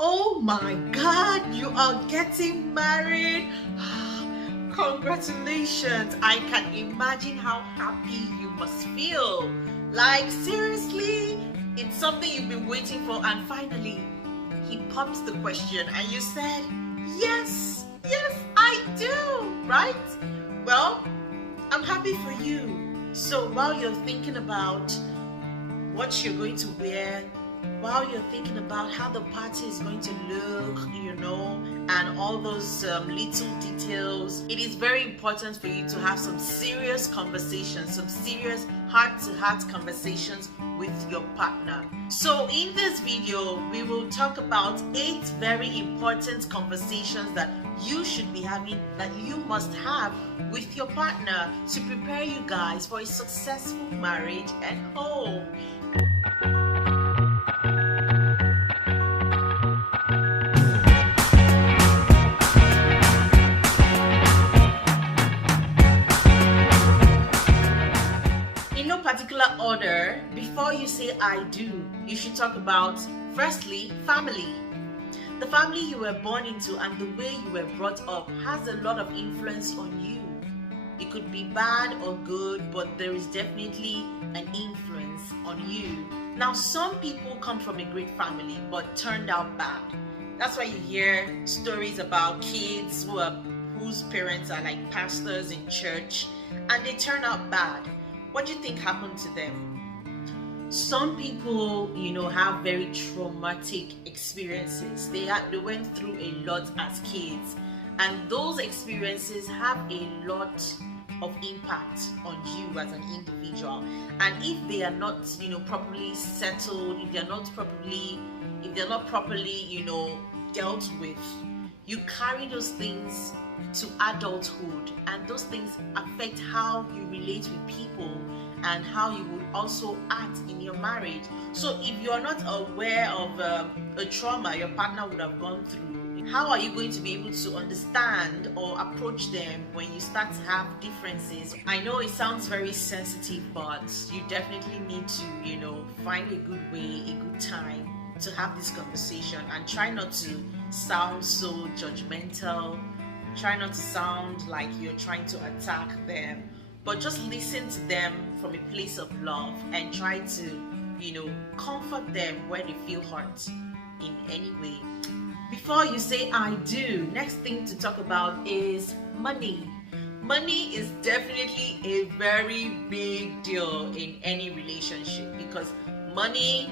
Oh my God, you are getting married. Congratulations. I can imagine how happy you must feel. Like, seriously, it's something you've been waiting for, and finally, he pops the question, and you said, yes, yes, I do, right? Well, I'm happy for you. So while you're thinking about what you're going to wear, while you're thinking about how the party is going to look, and all those little details, it is very important for you to have some serious conversations, some serious heart-to-heart conversations with your partner. So in this video, we will talk about 8 very important conversations that you should be having, that you must have with your partner to prepare you guys for a successful marriage and home. Particular order, before you say I do, you should talk about, firstly, family. The family you were born into and the way you were brought up has a lot of influence on you. It could be bad or good, but there is definitely an influence on you. Now, some people come from a great family but turned out bad. That's why you hear stories about kids whose parents are like pastors in church and they turn out bad. What do you think happened to them? Some people, have very traumatic experiences. They went through a lot as kids, and those experiences have a lot of impact on you as an individual. And if they are not, properly settled, if they're not properly, dealt with, you carry those things to adulthood, and those things affect how you relate with people and how you would also act in your marriage. So if you're not aware of a trauma your partner would have gone through, how are you going to be able to understand or approach them when you start to have differences? I know it sounds very sensitive, but you definitely need to, find a good way, a good time to have this conversation, and try not to sound so judgmental. Try not to sound like you're trying to attack them, but just listen to them from a place of love and try to, comfort them where they feel hurt in any way. Before you say I do, next thing to talk about is money. Money is definitely a very big deal in any relationship because money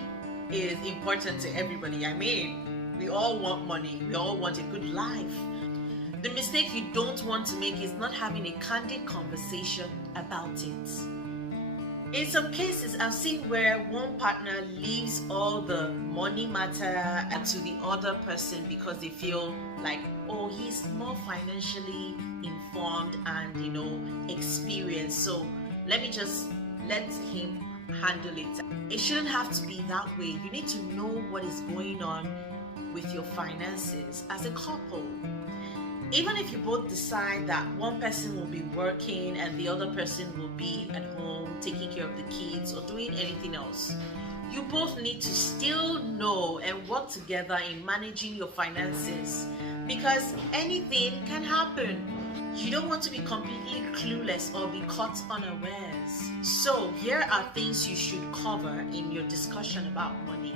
is important to everybody. I mean, we all want money. We all want a good life. The mistake you don't want to make is not having a candid conversation about it. In some cases, I've seen where one partner leaves all the money matter to the other person because they feel like, oh, he's more financially informed and, experienced. So let him handle it. It shouldn't have to be that way. You need to know what is going on with your finances as a couple. Even if you both decide that one person will be working and the other person will be at home taking care of the kids or doing anything else, you both need to still know and work together in managing your finances, because anything can happen. You don't want to be completely clueless or be caught unawares. So here are things you should cover in your discussion about money.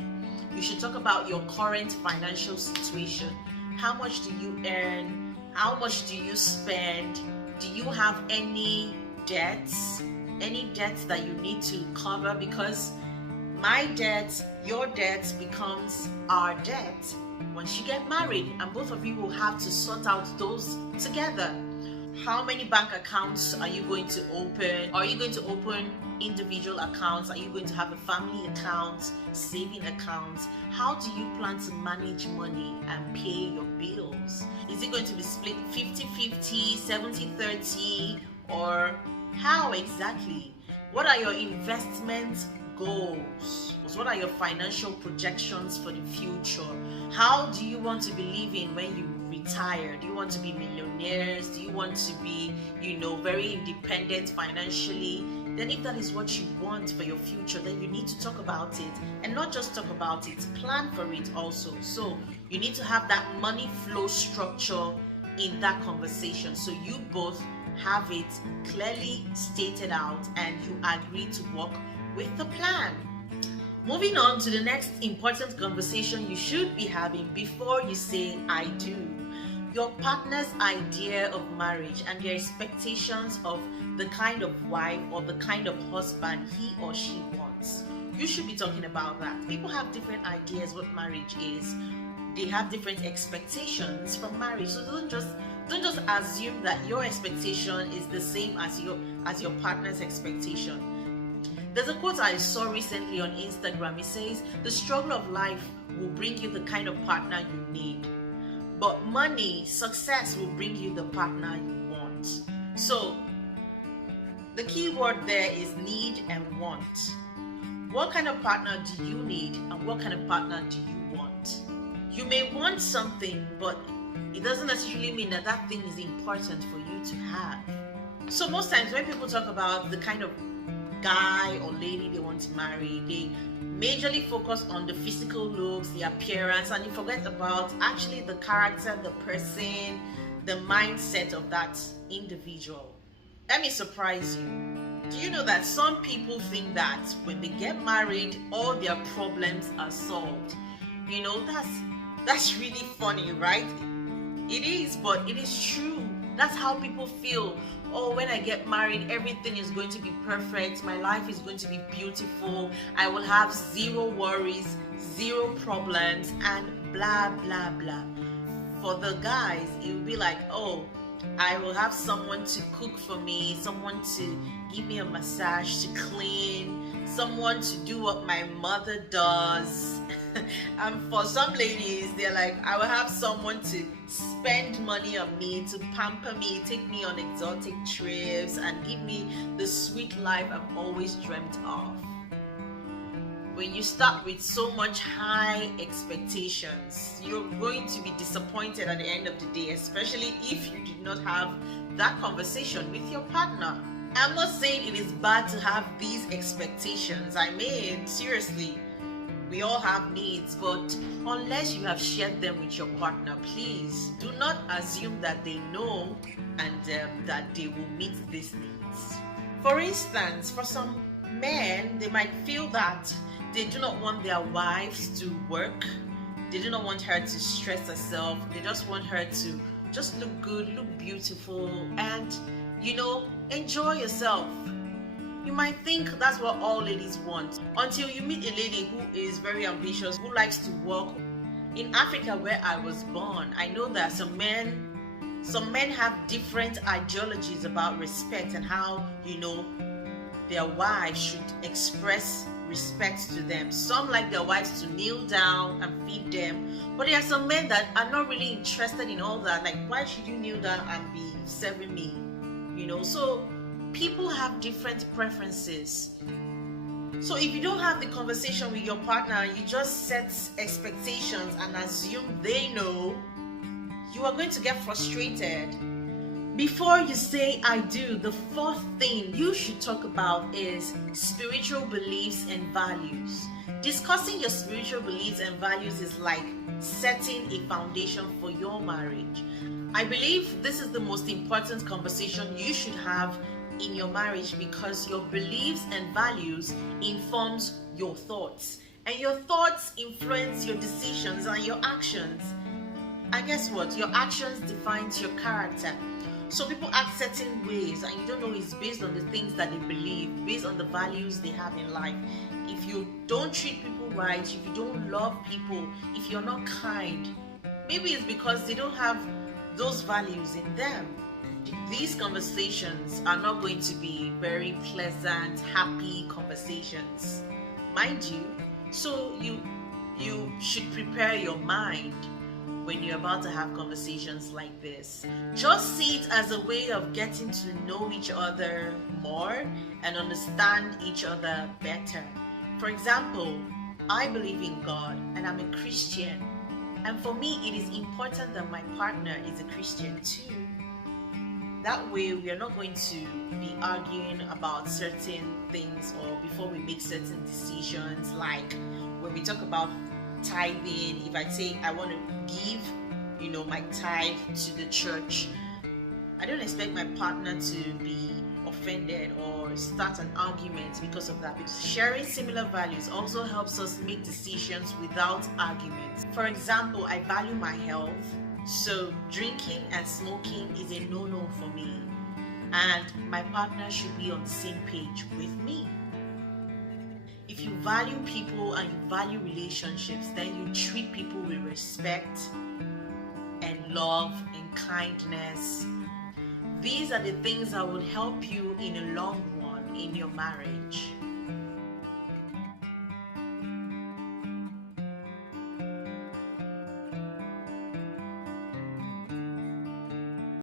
You should talk about your current financial situation. How much do you earn? How much do you spend? Do you have any debts? Any debts that you need to cover? Because my debt, your debt becomes our debt once you get married, and both of you will have to sort out those together. How many bank accounts are you going to open? Are you going to open individual accounts? Are you going to have a family account, saving accounts? How do you plan to manage money and pay your bills? Is it going to be split 50-50, 70-30, or how exactly? What are your investment goals? What are your financial projections for the future? How do you want to be living when you retire? Do you want to be millionaires? Do you want to be, very independent financially? then if that is what you want for your future, then you need to talk about it. And not just talk about it, plan for it also. So you need to have that money flow structure in that conversation, so you both have it clearly stated out and you agree to work with the plan. Moving on to the next important conversation you should be having before you say I do. Your partner's idea of marriage and their expectations of the kind of wife or the kind of husband he or she wants. You should be talking about that. People have different ideas what marriage is. They have different expectations from marriage. So don't just assume that your expectation is the same as your partner's expectation. There's a quote I saw recently on Instagram. It says, the struggle of life will bring you the kind of partner you need, but money, success will bring you the partner you want. So the key word there is need and want. What kind of partner do you need and what kind of partner do you want? You may want something, but it doesn't necessarily mean that that thing is important for you to have. So most times when people talk about the kind of guy or lady they want to marry, they majorly focus on the physical looks, the appearance, and you forget about actually the character, the person, the mindset of that individual. Let me surprise you. Do you know that some people think that when they get married, all their problems are solved? You know, that's really funny, right? It is, but it is true. That's how people feel. Oh, when I get married, everything is going to be perfect. My life is going to be beautiful. I will have zero worries, zero problems, and blah, blah, blah. For the guys, it will be like, oh, I will have someone to cook for me, someone to give me a massage, to clean, someone to do what my mother does. And for some ladies, they're like, I will have someone to spend money on me, to pamper me, take me on exotic trips, and give me the sweet life I've always dreamt of. When you start with so much high expectations, you're going to be disappointed at the end of the day, especially if you did not have that conversation with your partner. I'm not saying it is bad to have these expectations. I mean, seriously, we all have needs, but unless you have shared them with your partner, please do not assume that they know and that they will meet these needs. For instance, for some men, they might feel that they do not want their wives to work. They do not want her to stress herself. They just want her to just look good, look beautiful, and, you know, enjoy yourself. You might think that's what all ladies want until you meet a lady who is very ambitious, who likes to work. In Africa, where I was born, I know that some men have different ideologies about respect and how, you know, their wives should express respect to them. Some like their wives to kneel down and feed them, but there are some men that are not really interested in all that. Like, why should you kneel down and be serving me? You know, so people have different preferences. So if you don't have the conversation with your partner, you just set expectations and assume they know, you are going to get frustrated. Before you say I do, the fourth thing you should talk about is spiritual beliefs and values. Discussing your spiritual beliefs and values is like setting a foundation for your marriage. I believe this is the most important conversation you should have in your marriage, because your beliefs and values informs your thoughts, and your thoughts influence your decisions and your actions. And guess what? Your actions defines your character. So people act certain ways and you don't know it's based on the things that they believe, based on the values they have in life. If you don't treat people right, if you don't love people, if you're not kind, maybe it's because they don't have those values in them. These conversations are not going to be very pleasant, happy conversations, mind you. So you should prepare your mind when you're about to have conversations like this. Just see it as a way of getting to know each other more and understand each other better. For example, I believe in God and I'm a Christian. And for me, it is important that my partner is a Christian too. That way, we are not going to be arguing about certain things or before we make certain decisions. Like when we talk about tithing, if I say I want to give, my tithe to the church, I don't expect my partner to be offended or start an argument because of that, because sharing similar values also helps us make decisions without arguments. For example, I value my health, so drinking and smoking is a no-no for me, and my partner should be on the same page with me. If you value people and you value relationships, then you treat people with respect and love and kindness. These are the things that will help you in the long run in your marriage.